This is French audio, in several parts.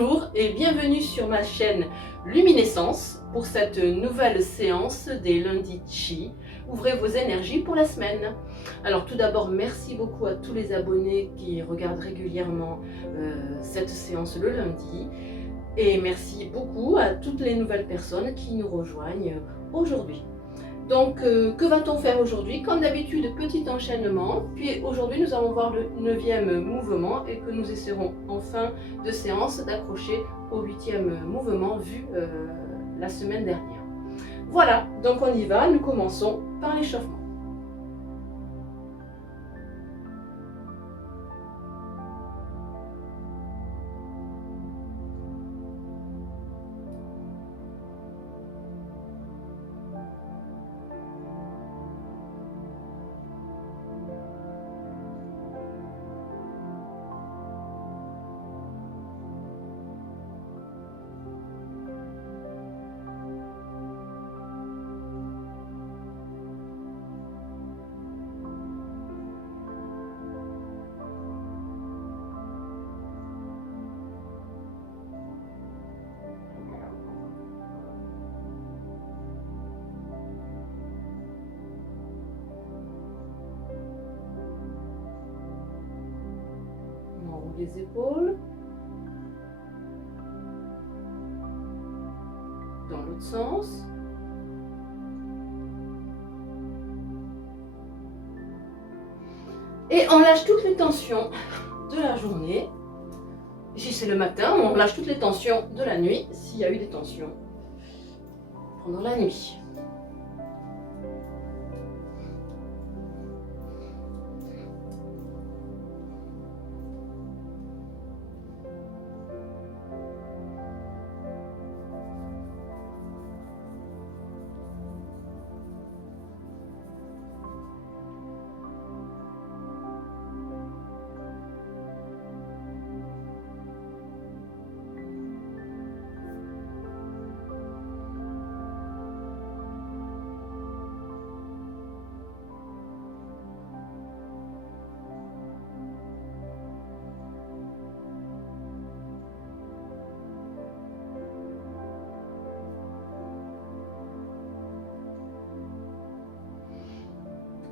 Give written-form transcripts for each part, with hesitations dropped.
Bonjour et bienvenue sur ma chaîne Luminescence pour cette nouvelle séance des lundis Chi. Ouvrez vos énergies pour la semaine. Alors tout d'abord, merci beaucoup à tous les abonnés qui regardent régulièrement cette séance le lundi. Et merci beaucoup à toutes les nouvelles personnes qui nous rejoignent aujourd'hui. Donc, que va-t-on faire aujourd'hui? Comme d'habitude, petit enchaînement. Puis aujourd'hui, nous allons voir le 9e mouvement et que nous essaierons en fin de séance d'accrocher au 8e mouvement vu la semaine dernière. Voilà, donc on y va. Nous commençons par l'échauffement. On enroule les épaules. Dans l'autre sens. Et on lâche toutes les tensions de la journée. Si c'est le matin, on lâche toutes les tensions de la nuit, s'il y a eu des tensions pendant la nuit.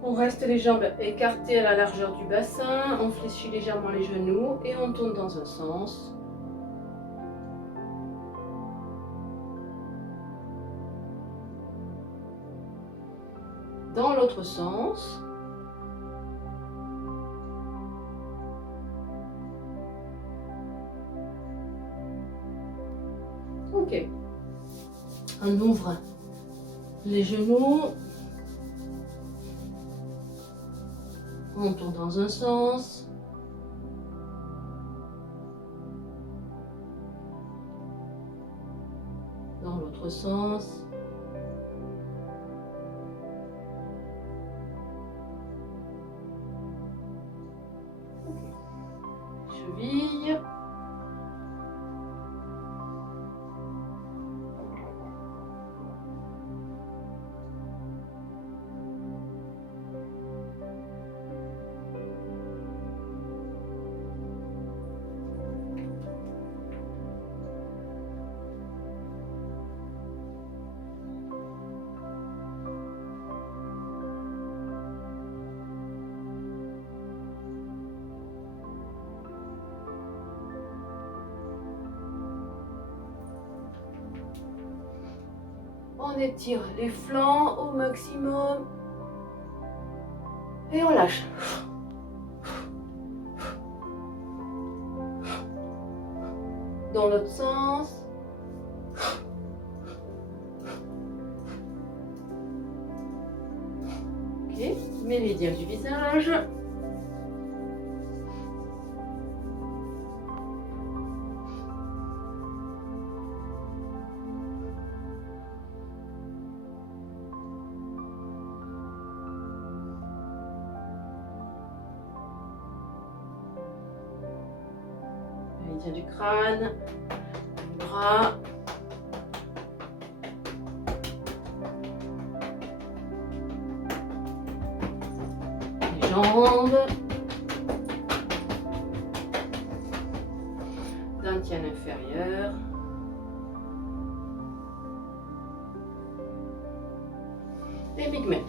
On reste les jambes écartées à la largeur du bassin, on fléchit légèrement les genoux et on tourne dans un sens. Dans l'autre sens. Ok. On ouvre les genoux. On tourne dans un sens. Dans l'autre sens. Cheville. On étire les flancs au maximum et on lâche. Dans l'autre sens. Ok, méridien du visage. Du crâne, du bras, les jambes, Dantian inférieur. Et Big-Men.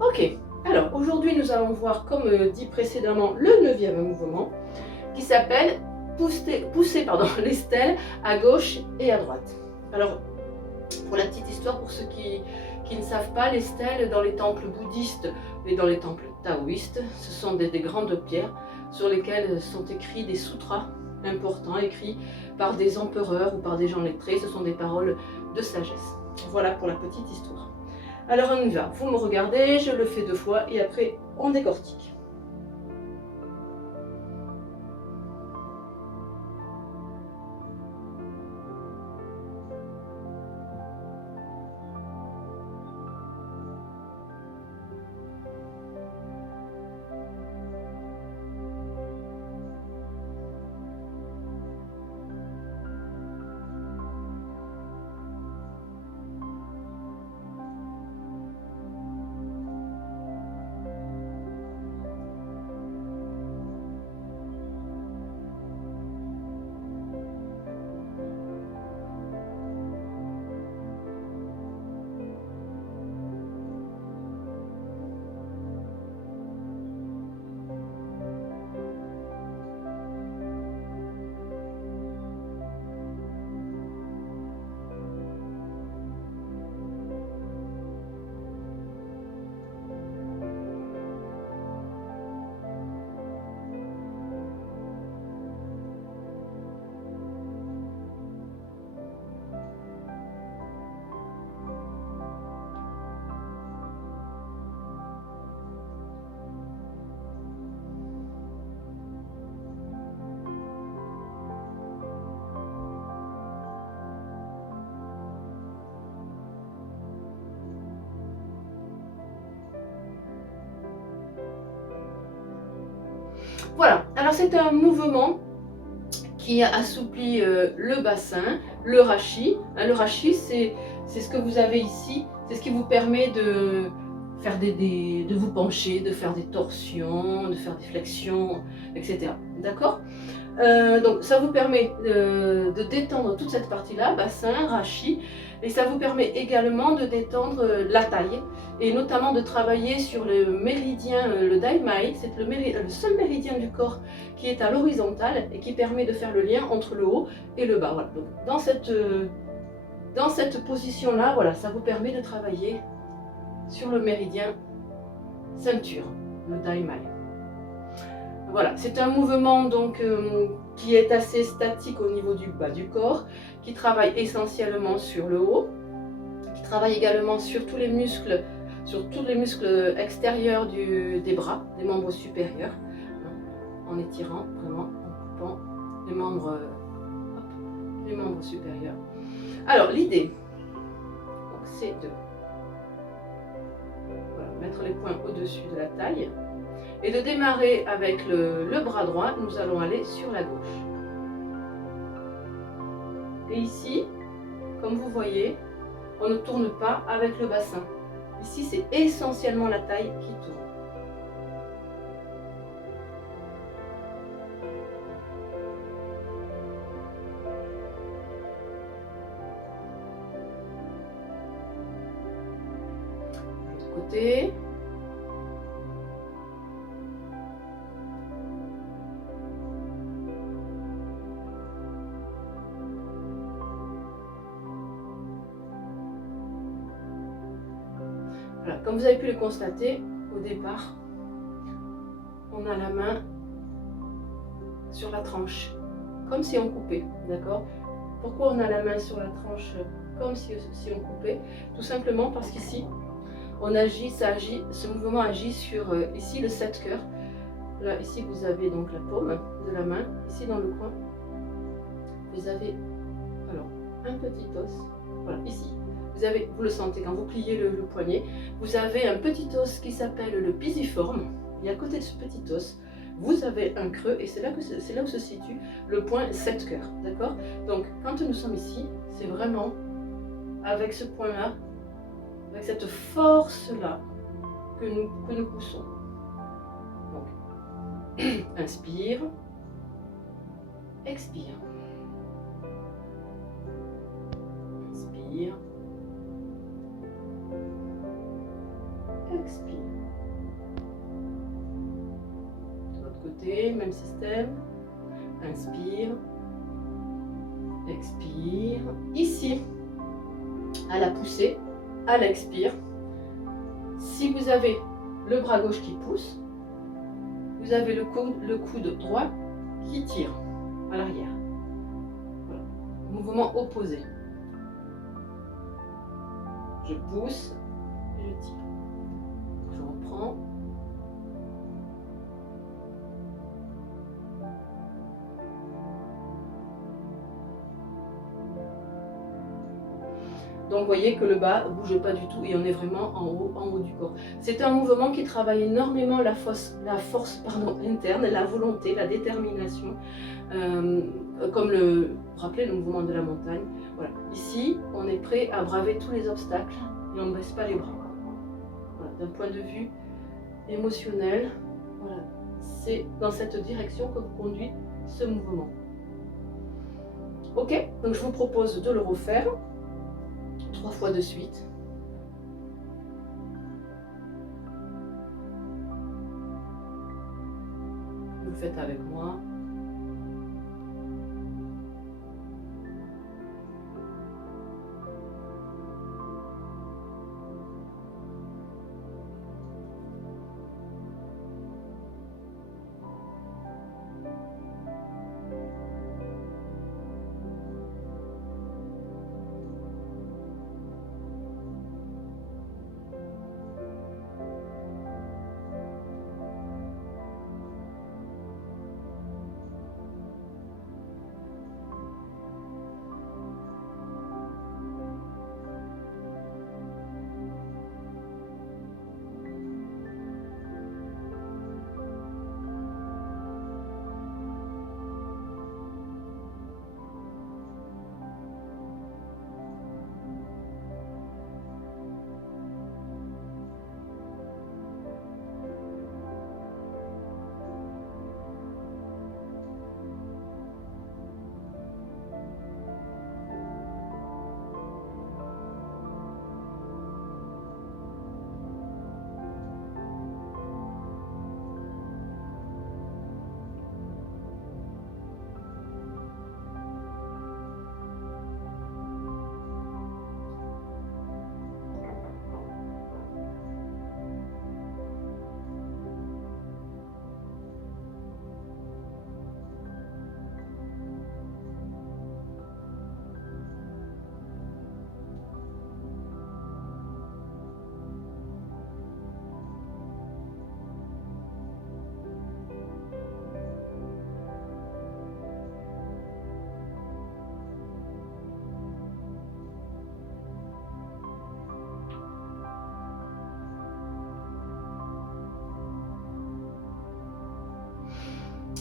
Ok, alors aujourd'hui nous allons voir, comme dit précédemment, le 9e mouvement qui s'appelle pousser les stèles à gauche et à droite. Alors, pour la petite histoire, pour ceux qui ne savent pas, les stèles dans les temples bouddhistes et dans les temples taoïstes, ce sont des grandes pierres sur lesquelles sont écrits des sutras importants, écrits par des empereurs ou par des gens lettrés. Ce sont des paroles de sagesse. Voilà pour la petite histoire. Alors on y va, vous me regardez, je le fais 2 fois et après on décortique. Voilà, alors c'est un mouvement qui assouplit le bassin, le rachi. Le rachi, c'est ce que vous avez ici, c'est ce qui vous permet de faire de vous pencher, de faire des torsions, de faire des flexions, etc. D'accord? Donc ça vous permet de détendre toute cette partie-là, bassin, rachi, et ça vous permet également de détendre la taille, et notamment de travailler sur le méridien, le Daimai, c'est le seul méridien du corps qui est à l'horizontale et qui permet de faire le lien entre le haut et le bas. Voilà. Donc, dans cette position-là, voilà, ça vous permet de travailler sur le méridien ceinture, le Daimai. Voilà, c'est un mouvement donc qui est assez statique au niveau du bas du corps, qui travaille essentiellement sur le haut, qui travaille également sur tous les muscles extérieurs des bras, des membres supérieurs, en étirant vraiment, en coupant les membres supérieurs. Alors l'idée, c'est de mettre les poings au-dessus de la taille. Et de démarrer avec le bras droit, nous allons aller sur la gauche. Et ici, comme vous voyez, on ne tourne pas avec le bassin. Ici, c'est essentiellement la taille qui tourne. De l'autre côté. Voilà, comme vous avez pu le constater, au départ, on a la main sur la tranche, comme si on coupait, d'accord? Pourquoi on a la main sur la tranche comme si on coupait? Tout simplement parce qu'ici, ce mouvement agit sur, ici, le 7 cœurs. Là, ici, vous avez donc la paume de la main. Ici, dans le coin, vous avez alors un petit os, voilà, ici. Vous le sentez quand vous pliez le poignet, vous avez un petit os qui s'appelle le pisiforme, et à côté de ce petit os, vous avez un creux, et c'est là où se situe le point 7 cœurs, d'accord? Donc, quand nous sommes ici, c'est vraiment avec ce point-là avec cette force-là que nous poussons. Donc, inspire, expire. Inspire, expire. De l'autre côté, même système. Inspire, expire. Ici, à la poussée, à l'expire. Si vous avez le bras gauche qui pousse, vous avez le coude droit qui tire à l'arrière. Voilà. Mouvement opposé. Je pousse et je tire. Je reprends. Donc vous voyez que le bas ne bouge pas du tout et on est vraiment en haut du corps. C'est un mouvement qui travaille énormément la force interne, la volonté, la détermination, comme vous rappelez le mouvement de la montagne. Voilà. Ici, on est prêt à braver tous les obstacles et on ne baisse pas les bras. Voilà. D'un point de vue émotionnel, voilà. C'est dans cette direction que vous conduit ce mouvement. Ok, donc je vous propose de le refaire 3 fois de suite. Vous le faites avec moi.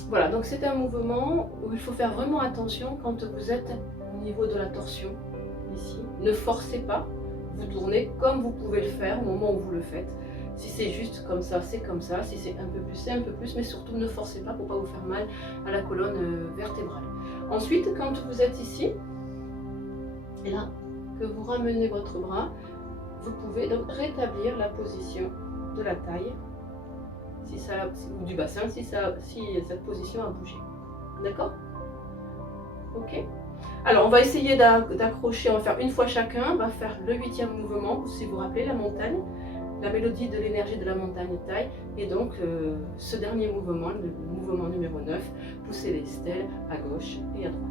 Voilà, donc c'est un mouvement où il faut faire vraiment attention quand vous êtes au niveau de la torsion, ici. Ne forcez pas, vous tournez comme vous pouvez le faire au moment où vous le faites. Si c'est juste comme ça, c'est comme ça. Si c'est un peu plus, c'est un peu plus. Mais surtout, ne forcez pas pour ne pas vous faire mal à la colonne vertébrale. Ensuite, quand vous êtes ici, et là, que vous ramenez votre bras, vous pouvez donc rétablir la position de la taille. Ou du bassin si cette position a bougé. D'accord? Ok. Alors on va essayer d'accrocher, on va faire une fois chacun, on va faire le 8e mouvement, si vous vous rappelez la montagne, la mélodie de l'énergie de la montagne taille, et donc ce dernier mouvement, le mouvement numéro 9, pousser les stèles à gauche et à droite.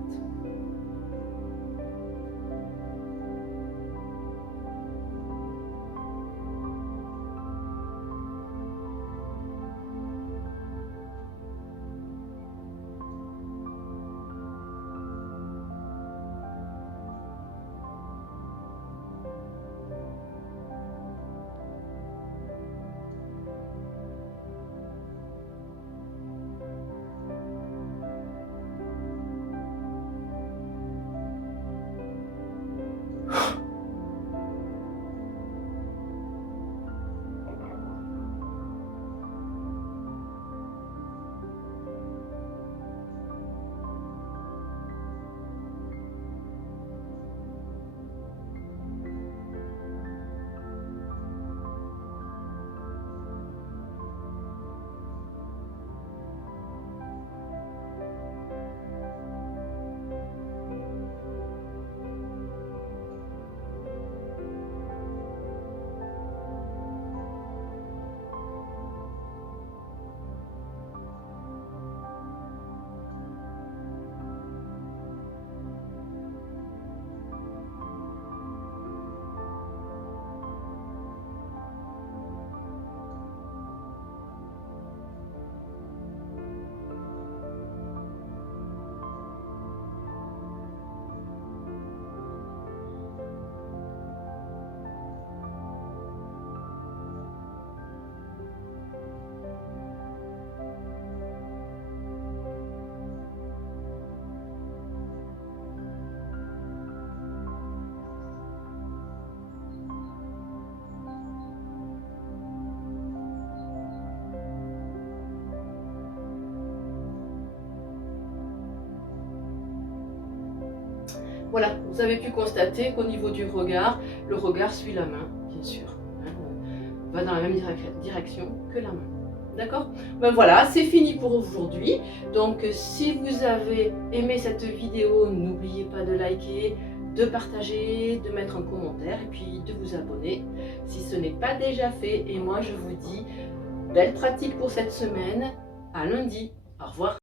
Voilà, vous avez pu constater qu'au niveau du regard, le regard suit la main, bien sûr, hein, va dans la même direction que la main. D'accord? Ben voilà, c'est fini pour aujourd'hui. Donc si vous avez aimé cette vidéo, n'oubliez pas de liker, de partager, de mettre un commentaire et puis de vous abonner si ce n'est pas déjà fait. Et moi je vous dis belle pratique pour cette semaine, à lundi, au revoir.